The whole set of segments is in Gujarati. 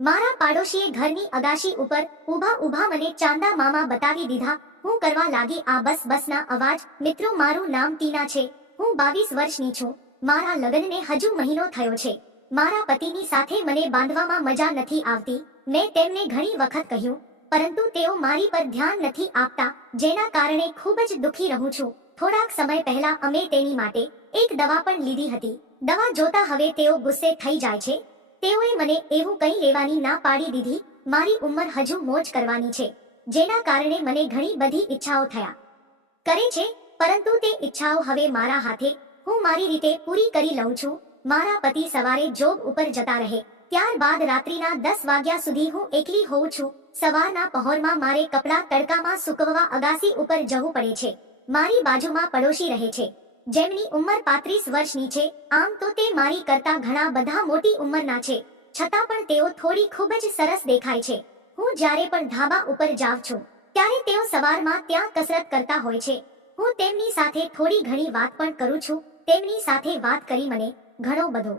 મારા પાડોશીએ ઘરની અગાશી ઉપર ઊભા ઊભા મને ચાંદા મામા બતાવી દીધા, હું કરવા લાગી આ બસ બસના અવાજ? મિત્રો, મારું નામ ટીના છે. હું બાવીસ વર્ષની છું. મારા લગ્નને હજુ મહિનો થયો છે. મારા પતિની સાથે મને બાંધવામાં મજા નથી આવતી. મેં તેમને ઘણી વખત કહ્યું, પરંતુ તેઓ મારી પર ધ્યાન નથી આપતા, જેના કારણે ખૂબ જ દુખી રહું છું. થોડાક સમય પહેલા અમે તેની માટે એક દવા પણ લીધી હતી. દવા જોતા હવે તેઓ ગુસ્સે થઈ જાય છે. તેઓએ મને એવું કંઈ લેવાની ના પાડી દીધી, મારી ઉંમર હજુ મોજ કરવાની છે, જેના કારણે મને ઘણી બધી ઈચ્છાઓ થયા. કરે છે, પરંતુ તે ઈચ્છાઓ હવે મારા હાથે, હું મારી રીતે પૂરી કરી લઉં છું, મારા પતિ સવારે જોબ ઉપર જતા રહે, ત્યારબાદ રાત્રિના દસ વાગ્યા સુધી હું એકલી હોઉં છું, સવારના પહોરમાં મારે કપડાં તડકામાં સૂકવવા અગાસી ઉપર જવું પડે છે, મારી બાજુમાં પડોશી રહે છે. જેમની ઉંમર પાંત્રીસ વર્ષની છે, આમ તો તે મારી કરતા ઘણા બધા મોટી ઉંમરના છે, છતાં પણ તેઓ થોડી ખૂબ જ સરસ દેખાય છે. હું જ્યારે પણ ધાબા ઉપર જાઉં છું, ત્યારે તેઓ સવારમાં ત્યાં કસરત કરતા હોય છે. હું તેમની સાથે થોડી ઘણી વાત પણ કરું છું, તેમની સાથે વાત કરી મને ઘણો બધો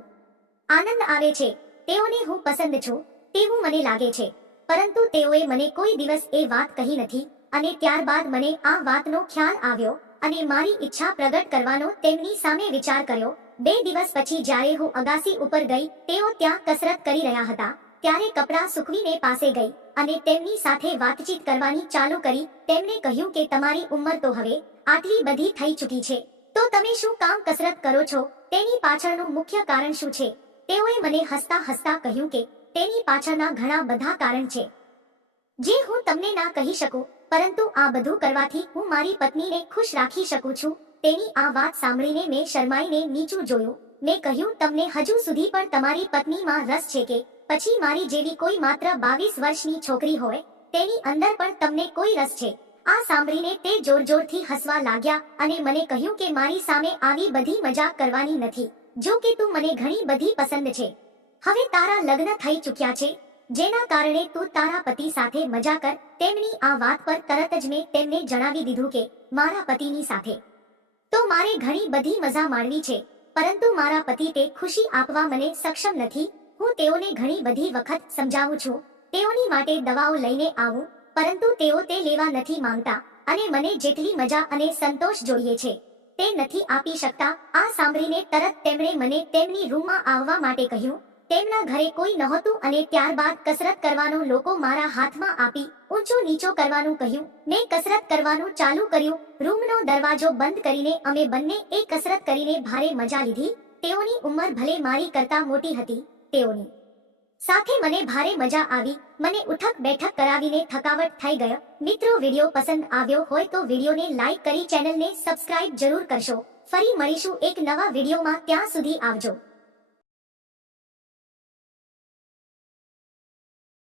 આનંદ આવે છે. તેઓને હું પસંદ છું, તેવું મને લાગે છે. પરંતુ તેઓએ મને કોઈ દિવસ એ વાત કહી નથી, અને ત્યારબાદ મને આ વાતનો ખ્યાલ આવ્યો અને મારી ઈચ્છા પ્રગટ કરવાનો તેમની સામે વિચાર કર્યો. બે દિવસ પછી જ્યારે હું અગાસી ઉપર ગઈ, તેઓ ત્યાં કસરત કરી રહ્યા હતા. ત્યારે કપડાં સુકવીને પાસે ગઈ અને તેમની સાથે વાતચીત કરવાની ચાલુ કરી. તેમણે કહ્યું કે તમારી ઉંમર તો હવે આટલી બધી થઈ ચૂકી છે. તો તમે શું કામ કસરત કરો છો? તેની પાછળનું મુખ્ય કારણ શું છે? તેઓએ મને હસતા હસતા કહ્યું કે તેની પાછળના ઘણા બધા કારણ છે. જે હું તમને ના કહી શકું. પરંતુ આ બધું કરવાથી હું મારી પત્નીને ખુશ રાખી શકું છું. તેની આ વાત સાંભળીને મેં શરમાઈને નીચું જોયું. મેં કહ્યું, તમને હજુ સુધી પણ તમારી પત્નીમાં રસ છે કે? પછી મારી જેવી કોઈ માત્ર બાવીસ વર્ષની છોકરી હોય? તેની અંદર પણ તમને કોઈ રસ છે? આ સાંભળીને તે જોર જોરથી હસવા લાગ્યા અને મને કહ્યું કે, મારી સામે આવી બધી મજાક કરવાની નથી. જો કે તું મને ઘણી બધી પસંદ છે. હવે તારા લગ્ન થઈ ચૂક્યા છે. જેના કારણે તું તારા પતિ સાથે મજા કર, તેમની આ વાત પર તરત જ મેં તેમને જણાવી દીધું કે, મારા પતિની સાથે. તો મારે ઘણી બધી મજા માણવી છે, પરંતુ મારા પતિ તે ખુશી આપવા મને સક્ષમ નથી. હું તેઓને ઘણી બધી વખત સમજાવું છું, તેઓની માટે દવાઓ લઈને આવું, પરંતુ તેઓ તે લેવા નથી માંગતા, અને મને જેટલી મજા અને સંતોષ જોઈએ છે, તે નથી આપી શકતા. આ સાંભળીને તરત તેમણે મને તેમની રૂમમાં આવવા માટે કહ્યું તેમના ઘરે કોઈ નહોતું અને ત્યારબાદ કસરત કરવાનો લોકો મારા હાથમાં આપી, ઊંચો નીચો કરવાનું કહ્યું, મેં કસરત કરવાનું ચાલુ કર્યું, રૂમનો દરવાજો બંધ કરીને અમે બંને એ કસરત કરીને ભારે મજા લીધી, તેઓની ઉંમર ભલે મારી કરતા મોટી હતી, તેઓની. સાથે મને ભારે મજા આવી, મને ઉઠક બેઠક કરાવીને થકાવટ થઈ ગયો, મિત્રો વિડિયો પસંદ આવ્યો હોય તો વિડિયોને લાઈક કરી ચેનલને સબસ્ક્રાઇબ જરૂર કરશો, ફરી મળીશું એક નવા વિડિયોમાં ત્યાં સુધી આવજો.